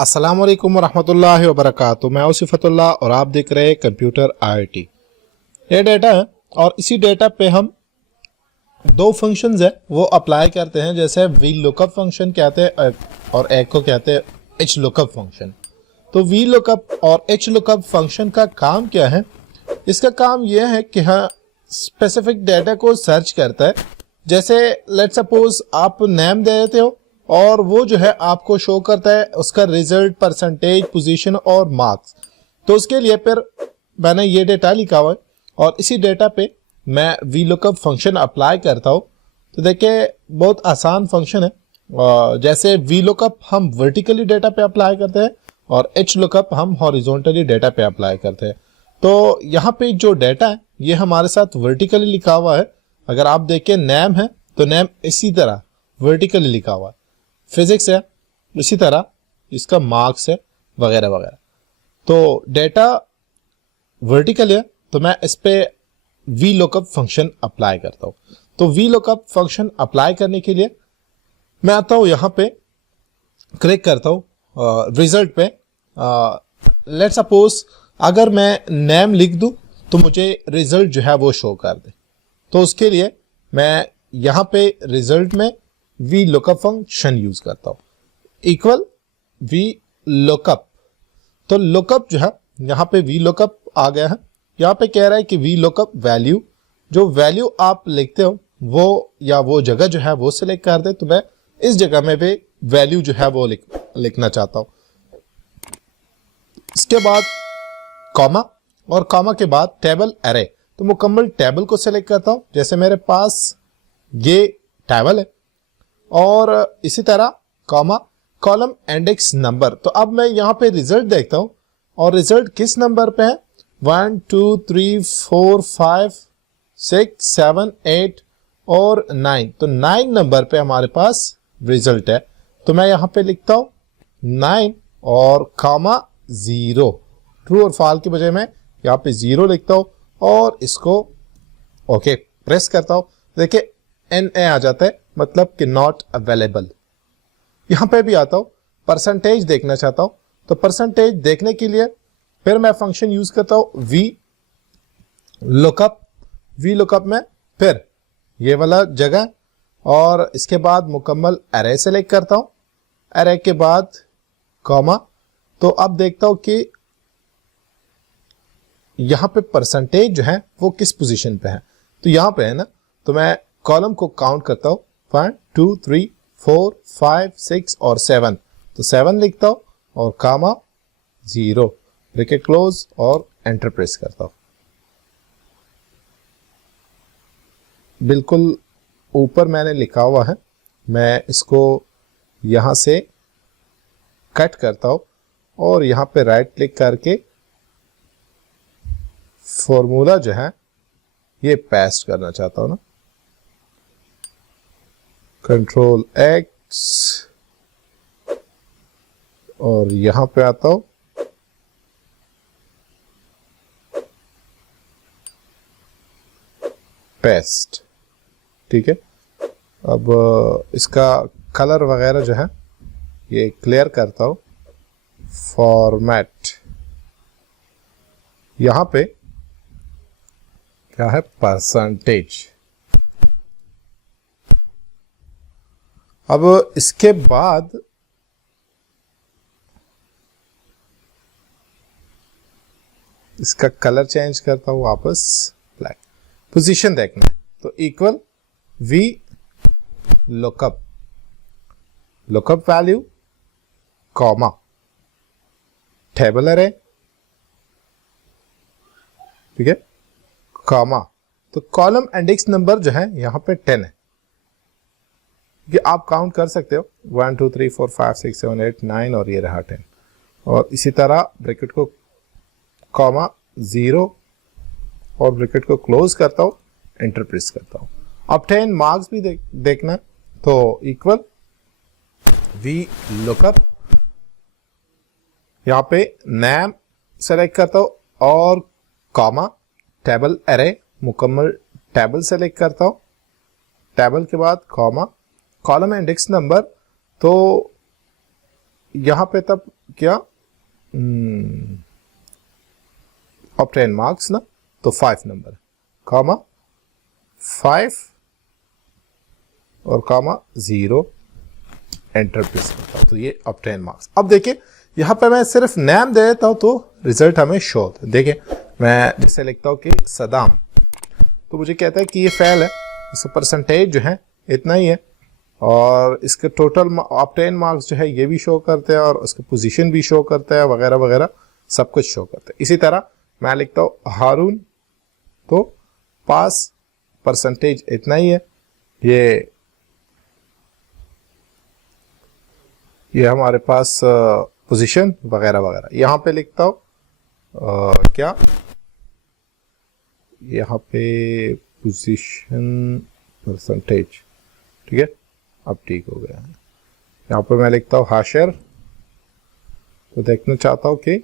अस्सलाम वालेकुम रहमतुल्लाहि व बरकातुहू। मैं सिफतुल्लाह और आप देख रहे हैं कंप्यूटर आईआईटी। ये डेटा है और इसी डेटा पे हम दो फंक्शंस है वो अप्लाई करते हैं। जैसे वी लुकअप फंक्शन कहते हैं और एक को कहते हैं एच लुकअप फंक्शन। तो वी लुकअप और एच लुकअप फंक्शन का काम क्या है? इसका काम यह है कि हाँ स्पेसिफिक डेटा को सर्च करता है। जैसे लेट्स सपोज आप नेम दे देते हो और वो जो है आपको शो करता है उसका रिजल्ट, परसेंटेज, पोजीशन और मार्क्स। तो उसके लिए फिर मैंने ये डेटा लिखा हुआ है और इसी डेटा पे मैं वी लुकअप फंक्शन अप्लाई करता हूँ। तो देखिए बहुत आसान फंक्शन है। जैसे वी लुकअप हम वर्टिकली डेटा पे अप्लाई करते हैं और एच लुकअप हम हॉरिजॉन्टली डेटा पे अप्लाई करते हैं। तो यहाँ पे जो डेटा है ये हमारे साथ वर्टिकली लिखा हुआ है। अगर आप देखें नेम है तो नेम इसी तरह वर्टिकली लिखा हुआ है। फिजिक्स है इसी तरह, इसका मार्क्स है वगैरह वगैरह। तो डेटा वर्टिकल है तो मैं इस पे वी लुकअप फंक्शन अप्लाई करता हूँ। तो वी लुकअप फंक्शन अप्लाई करने के लिए मैं आता हूँ यहाँ पे, क्लिक करता हूँ रिजल्ट पे। लेट्स सपोज अगर मैं नेम लिख दूं तो मुझे रिजल्ट जो है वो शो कर दे। तो उसके लिए मैं यहाँ पे रिजल्ट में वी लुकअप फंक्शन यूज करता हूँ, इक्वल वी लुकअप। तो लुकअप जो है यहाँ पे वी लुकअप आ गया है। यहाँ पे कह रहा है कि वी लुकअप वैल्यू, जो वैल्यू आप लिखते हो वो या वो जगह जो है वो सिलेक्ट कर दे। तो मैं इस जगह में भी वैल्यू जो है वो लिखना चाहता हूँ। इसके बाद कॉमा और कॉमा के बाद टेबल एरे। तो मुकम्मल टेबल को सिलेक्ट करता हूं। जैसे मेरे पास ये टेबल है और इसी तरह कॉमा कॉलम इंडेक्स नंबर। तो अब मैं यहाँ पे रिजल्ट देखता हूं और रिजल्ट किस नंबर पे है? 1 2 3 4 5 6 7 8 और 9। तो 9 नंबर पे हमारे पास रिजल्ट है। तो मैं यहाँ पे लिखता हूं 9 और कॉमा 0। ट्रू और फॉल्स की बजाय मैं यहाँ पे 0 लिखता हूं और इसको ओके प्रेस करता हूं। देखिए NA आ जाता है, मतलब कि नॉट अवेलेबल। यहां पे भी आता हूं, परसेंटेज देखना चाहता हूं। तो परसेंटेज देखने के लिए फिर मैं फंक्शन यूज करता हूं वी लुकअप। वी लुकअप में फिर ये वाला जगह और इसके बाद मुकम्मल एरे सेलेक्ट करता हूं। एरे के बाद कॉमा। तो अब देखता हूं कि यहां पे परसेंटेज जो है वो किस पोजीशन पे है। तो यहां पे है ना, तो मैं कॉलम को काउंट करता हूं 1 2 3 4 5 6 और 7। तो 7 लिखता हूं और कामा 0, ब्रैकेट क्लोज और एंटर प्रेस करता हूं। बिल्कुल ऊपर मैंने लिखा हुआ है, मैं इसको यहां से कट करता हूं और यहां पे राइट क्लिक करके फॉर्मूला जो है ये पेस्ट करना चाहता हूं ना, कंट्रोल X और यहां पे आता हूं पेस्ट। ठीक है, अब इसका कलर वगैरह जो है ये क्लियर करता हूं। फॉर्मेट, यहां पे क्या है? परसेंटेज। अब इसके बाद इसका कलर चेंज करता हूं वापस ब्लैक। पोजीशन देखना है तो equal V lookup, lookup value comma table array. ठीक है, कॉमा। तो कॉलम इंडेक्स नंबर जो है यहां पे 10 है। ये आप काउंट कर सकते हो 1 2 3 4 5 6 7 8 9 और ये रहा 10। और इसी तरह ब्रैकेट को कॉमा 0 और ब्रैकेट को क्लोज करता हूं, एंटर प्रेस करता हूं। अब 10 मार्क्स भी देखना है तो इक्वल वी लुकअप, यहां पे नेम सेलेक्ट करता हूं और कॉमा टेबल एरे, मुकम्मल टेबल सेलेक्ट करता हूं। टेबल के बाद कॉमा कॉलम इंडेक्स नंबर। तो यहां पे तब क्या ऑब्टेन मार्क्स ना, तो 5 नंबर कॉमा 5 और कॉमा 0 एंटर प्रेस करता हूं, तो ये ऑब्टेन मार्क्स। अब देखिए यहां पे मैं सिर्फ नेम दे देता हूं तो रिजल्ट हमें शो होता है। देखिए मैं जैसे लिखता हूं कि सदाम, तो मुझे कहता है कि ये फेल है, इसका परसेंटेज जो है इतना ही है और इसके टोटल ऑब्टेन मार्क्स जो है ये भी शो करते हैं और उसकी पोजीशन भी शो करता है वगैरह वगैरह सब कुछ शो करते हैं। इसी तरह मैं लिखता हूं हारून, तो पास परसेंटेज इतना ही है, ये हमारे पास पोजीशन वगैरह वगैरह। यहां पे लिखता हूं क्या, यहाँ पे पोजीशन परसेंटेज, ठीक है, अब ठीक हो गया है। यहाँ पे मैं लिखता हूँ हाशर, तो देखना चाहता हूँ कि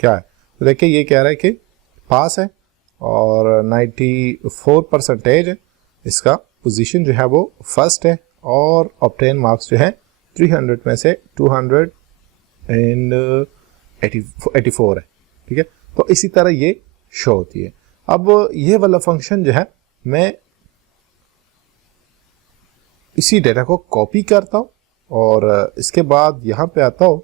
क्या है, तो देखिए ये कह रहा है कि पास है और 94 परसेंटेज है, इसका पोजीशन जो है वो फर्स्ट है और ऑब्टेन मार्क्स जो है 300 में से 284 है, ठीक है। तो इसी तरह ये शो होती है। अब ये वाला फंक्शन जो है मैं इसी डेटा को कॉपी करता हूं और इसके बाद यहां पे आता हूं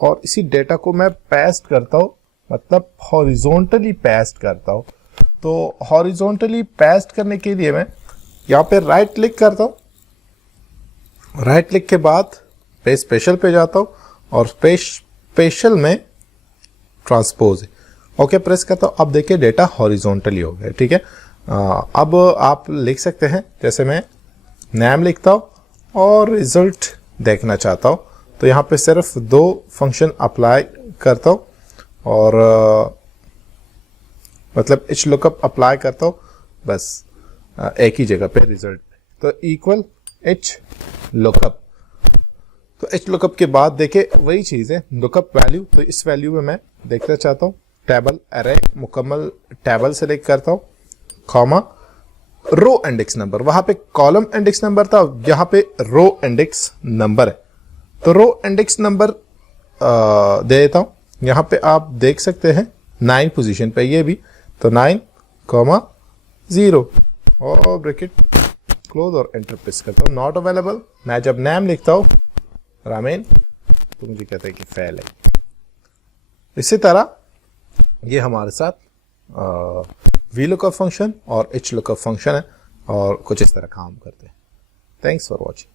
और इसी डेटा को मैं पेस्ट करता हूं, मतलब हॉरिजॉन्टली पेस्ट करता हूं। तो हॉरिजॉन्टली पेस्ट करने के लिए मैं यहां पे राइट क्लिक करता हूं, राइट क्लिक के बाद पेज स्पेशल पे जाता हूं और पेज स्पेशल में ट्रांसपोज, ओके प्रेस करता हूं। अब देखिए डेटा हॉरिजॉन्टली हो गया, ठीक है। अब आप लिख सकते हैं, जैसे मैं नेम लिखता हूं और रिजल्ट देखना चाहता हूं, तो यहां पे सिर्फ 2 फंक्शन अप्लाई करता हूं और मतलब एच लुकअप अप्लाई करता हूं, बस एक ही जगह पे रिजल्ट, तो इक्वल एच लुकअप। तो एच लुकअप के बाद देखे वही चीज है लुकअप वैल्यू, तो इस वैल्यू में मैं देखना चाहता हूं टेबल अरे मुकम्मल टेबल सेलेक्ट करता हूं, कॉमा रो इंडेक्स नंबर, वहां पे कॉलम इंडेक्स नंबर था, यहां पे रो इंडेक्स नंबर है, तो रो इंडेक्स नंबर दे देता हूं। यहां पे आप देख सकते हैं 9 पोजीशन पे ये भी, तो 9,0 और ब्रैकेट क्लोज और एंटर प्रेस करता हूं। नॉट अवेलेबल, मैं जब नेम लिखता हूं रामेन, तो मुझे कहता है कि फेल है। इसी तरह ये हमारे साथ वी लुकअप फंक्शन और एच लुकअप फंक्शन है और कुछ इस तरह काम करते हैं। Thanks for watching.